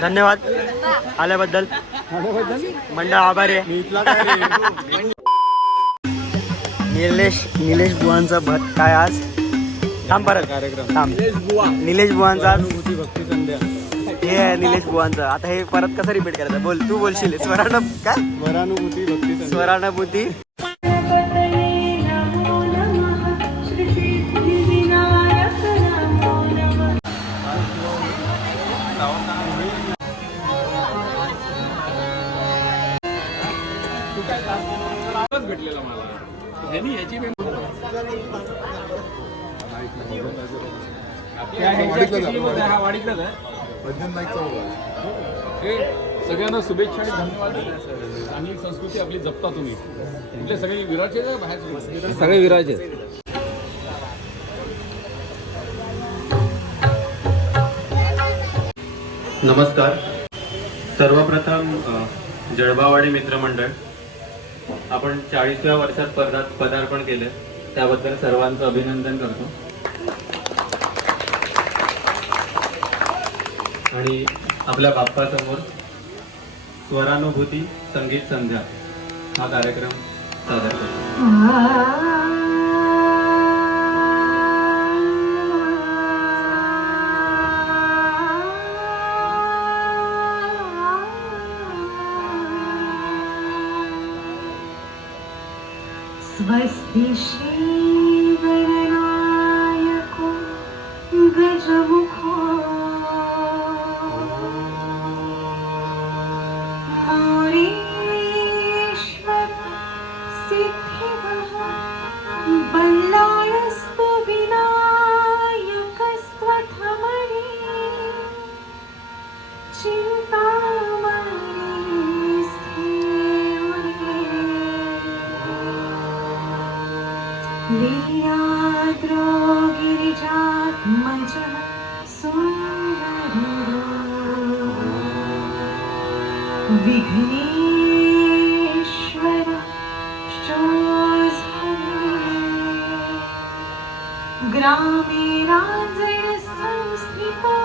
धन्यवाद आल्याबद्दल. मंडळ आभारी आहे. निलेश बुवांचा भट काय आज थांब परत कार्यक्रम थांब. निलेश बुवांचा आज भक्ती संध्या हे आहे. निलेश बुवांचं आता हे परत कसं रिपीट करायचं बोल. तू बोलशील स्वरानुभूती भक्ती स्वरानुभूती. भेटलेला मला याची सगळ्यांना शुभेच्छा आणि धन्यवाद. स्थानिक संस्कृती आपली जपता तुम्ही. म्हणजे सगळे विराचे बाहेर सगळे विराचे. नमस्कार. सर्वप्रथम जळबावाडी मित्रमंडळ आपण 40व्या वर्षात पदार्पण केले त्याबद्दल सर्वांचं अभिनंदन करतो. आणि आपल्या बाप्पासमोर स्वरानुभूती संगीत संध्या हा कार्यक्रम सादर करतो. स्वस्ति श्रीगणनायको गजमुखो मोरेश्वर सिद्धिदः बल्लायस्तु विनायकस्त्वठमणि चिन्तामणि लीलाद्रो गिरिजात्मजः सुन्दरो विघ्नेश्वर ग्रामे राजन संस्थितो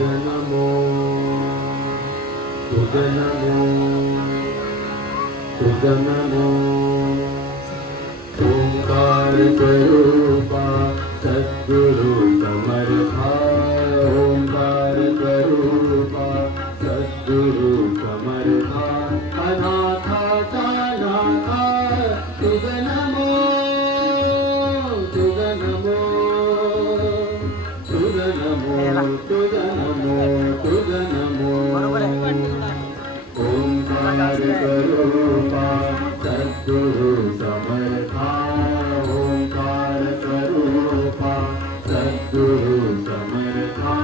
नमो तुझ नमो तुझ नमो ओंकार स्वरूपा सद्गुरु समर्था ओंकार स्वरूपा सद्गुरु समर्था अनाथाचा नाथा तुझ नमो तुझ नमो तुझ नमो तुझ नमो तुझ नमो ओंकार स्वरूपा सद्गुरु समर्था ओंकार स्वरूपा सद्गुरु समर्था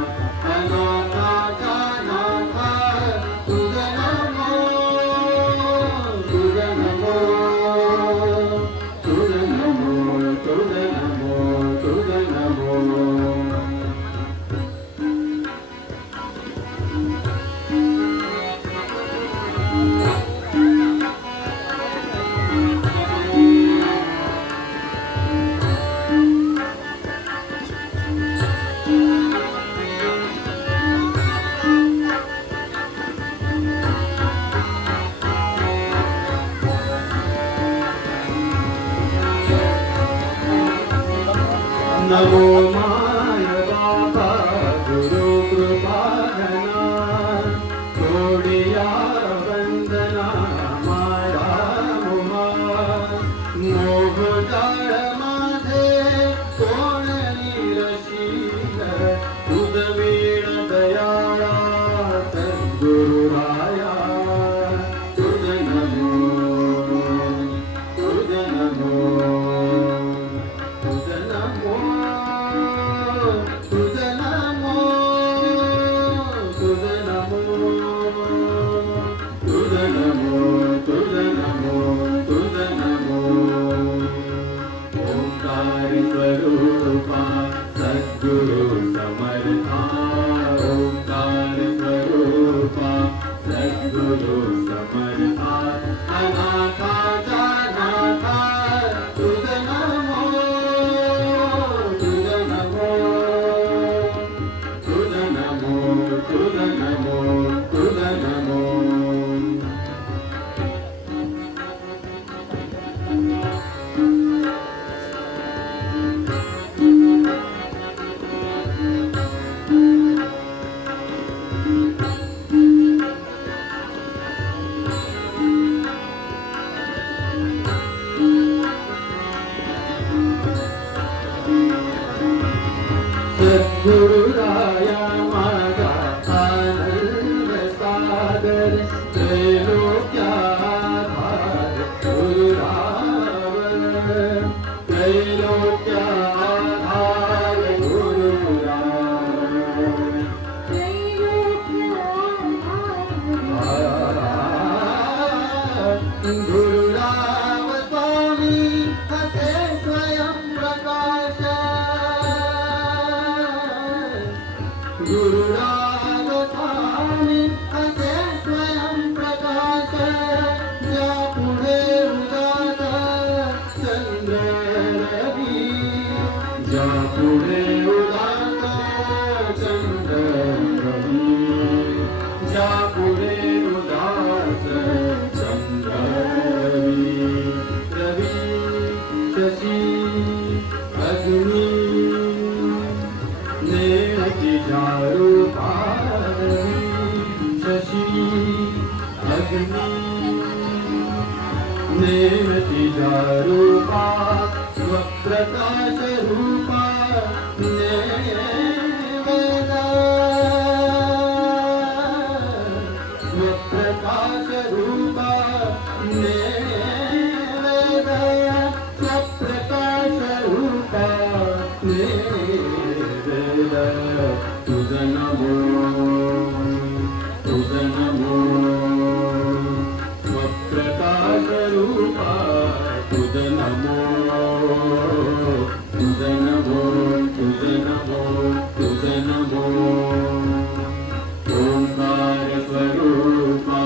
अनाथाचा नाथा तुझ नमो तुझ नमो तुझ नमो तुझ नमो तुझ नमो नमो माय बाबा गुरु कृपा घना तोडिया वंदना माया मुमा मोह जाळ माझे कोण निरशील तुझ वीण दयाळा सद्गुरु राया तुझ नमो तुझ नमो तुझ नमो तुझ नमो तुझ नमो तुझ नमो तुझ नमो तुझ नमो ओंकार स्वरूपा सद्गुरु समर्था ओंकार स्वरूपा सद्गुरु समर्था अनाथाचा नाथा तुझ नमो तुझ नमो तुझ नमो तुझ नमो तुझ नमो सद्गुरु राया माझा आनंद सागर त्रैलोक्याधार गुरुराव त्रैलोक्याधार गुरुराव स्वामी हसे स्वयं प्रकाश गुरुराव स्वामी हसे स्वयं प्रकाश ज्या पुढे उदात चंद्र रवी ज्या पुढे उदात चंद्र रवी ज्या पुढे उदात चंद्र रवी रवी शशी अग्नी नेती झारू पारवी शशी अग्नि नेती झारू पा स्वप्रकाश रूपा नेवेदा स्वप्रकाश रूपा नेवेदा स्वप्रकाश रूपा नेवेदा तुझ नमो तुझ नमो स्वप्रकाश रूपा तुझ नमो तुझ नमो तुझ नमो तुझ नमो ओंकार स्वरूपा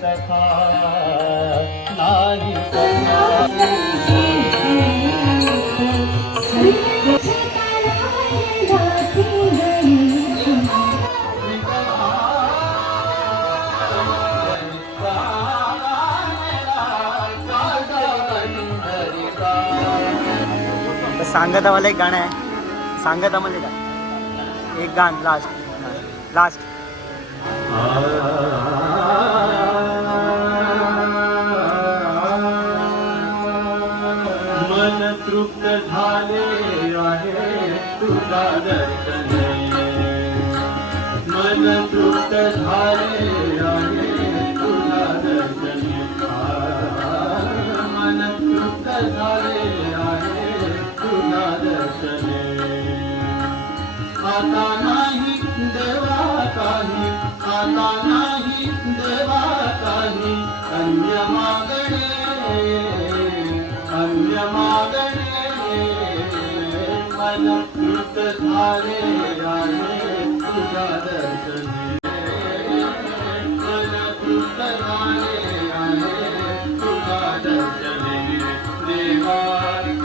सखा नाही सखा सांगतावाला एक गाणं आहे सांगतामध्ये का एक गाणं लास्ट मन तृप्त झाले आहे तुझा दर्शने मन तृप्त झाले आहे तुझा दर्शने मन तृप्त झाले आहे तुझा दर्शने आता नाही देवा काही आता नाही देवा काही अन्य मागणे मन तृप्त झाले आहे तुझा दर्शने मन तृप्त झाले आहे तुझा दर्शने देवा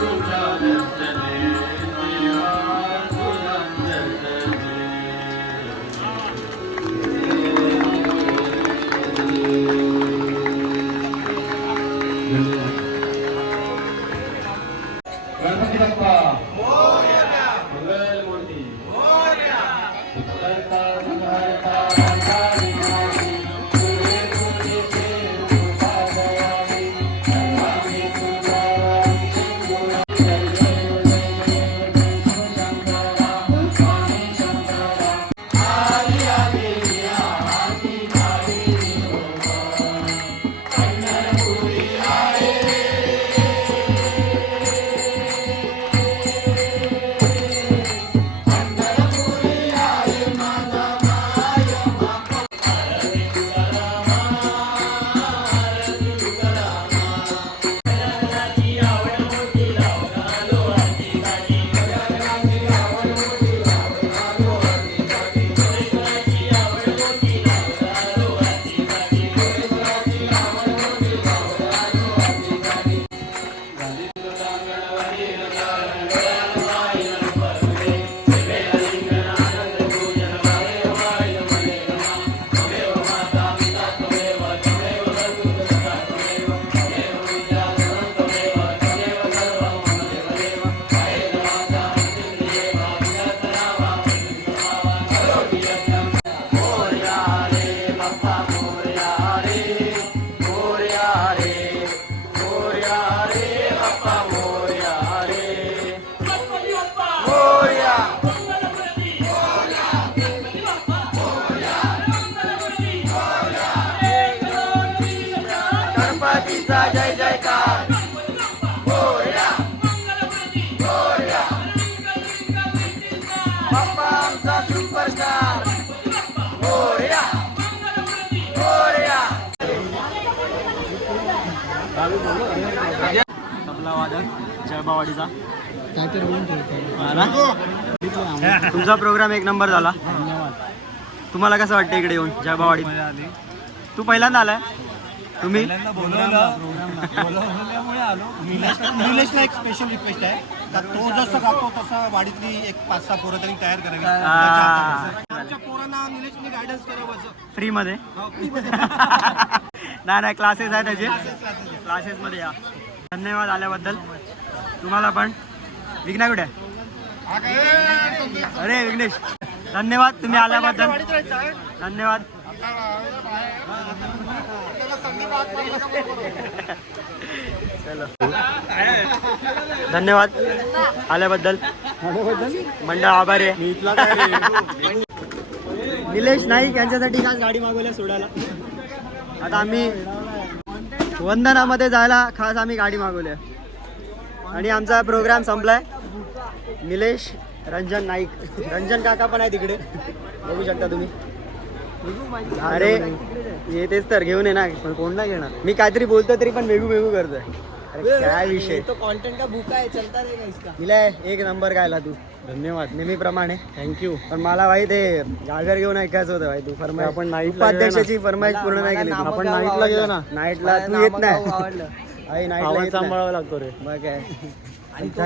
तुझा दर्शने देवा तुझा दर्शने गणपती बाप्पा मोरया मंगलमूर्ती मोरया करता संहारता अंधारी नावी तुझे तुझे रूपा दयावी सर्वांगी सुंदरावी शिवगुणा जय जय जय जय शंकरा स्वामी शंकरा आदि आदि आदि आदि पंढरपुरी आहे जय जयकार मोरया मोरया बाप्पा आमचा सुपरस्टार मोरया मोरया तबला वादक जळबावाडीचा तुमचा प्रोग्राम एक नंबर झाला. तुम्हाला कसं वाटतं इकडे येऊन जळबावाडीत? तू पहिल्यांदा आलाय? तुम्ही बोलवल्यामुळे आलो. निलेशला एक स्पेशल रिक्वेस्ट आहे का तो जसं गातो तसं वाडीतली एक 5-6 पोरं तरी तयार करावी. आमच्या पोरांना निलेशने गायडन्स करावं फ्री मध्ये. नाही क्लासेस आहे त्याचे, क्लासेस मध्ये या. धन्यवाद आल्याबद्दल. तुम्हाला पण. विघ्ना कुठे? अरे विघ्नेश धन्यवाद तुम्ही आल्याबद्दल. धन्यवाद. धन्यवाद आल्याबद्दल. मंडळ आभारी आहे. निलेश नाईक यांच्यासाठी खास गाडी मागवल्या सोडायला. आता आम्ही वंदनामध्ये जायला खास आम्ही गाडी मागवली आणि आमचा प्रोग्राम संपलाय. निलेश रंजन नाईक, रंजन काका पण आहे तिकडे, बघू शकता तुम्ही. अरे येतेच तर घेऊन ये ना, पण कोण नाही घेणार. मी काहीतरी बोलतो तरी पण वेगू वेगू करतोय. अरे काय विषय तो कंटेंट का भूका है चलता रहेगा इसका. दिलाय एक नंबर गायला तू धन्यवाद नेहमीप्रमाणे थँक्यू पण मला भाई ते गागर घेऊन ऐकायचं होतं भाई तू फरमाईश आपण नाईट उपाध्यक्षाची फरमाईश पूर्ण नाही केली तू. आपण नाईटला गेलो ना नाईटला तू येत नाही आई नाईटला सांभाळावं लागतो रे मग काय आणि तो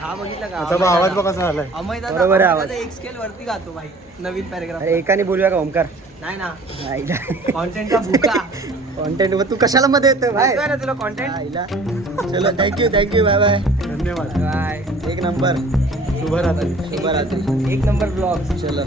हा बघितला का आवाज बघ कसा झालाय अमय दादा बरोबर आहे आवाज. एक स्केल वरती गातो भाई नवीन पॅराग्राफ. अरे एकाने बोलूया का ओमकार नाही ना आईला कॉन्टेंट का भूका. कॉन्टेंट तू कशाला मध्ये येतो भाई येतोय ना तुला कॉन्टेंट. आईला चलो थँक्यू बाय बाय धन्यवाद बाय. एक नंबर शुभरात्री एक नंबर ब्लॉग. चलो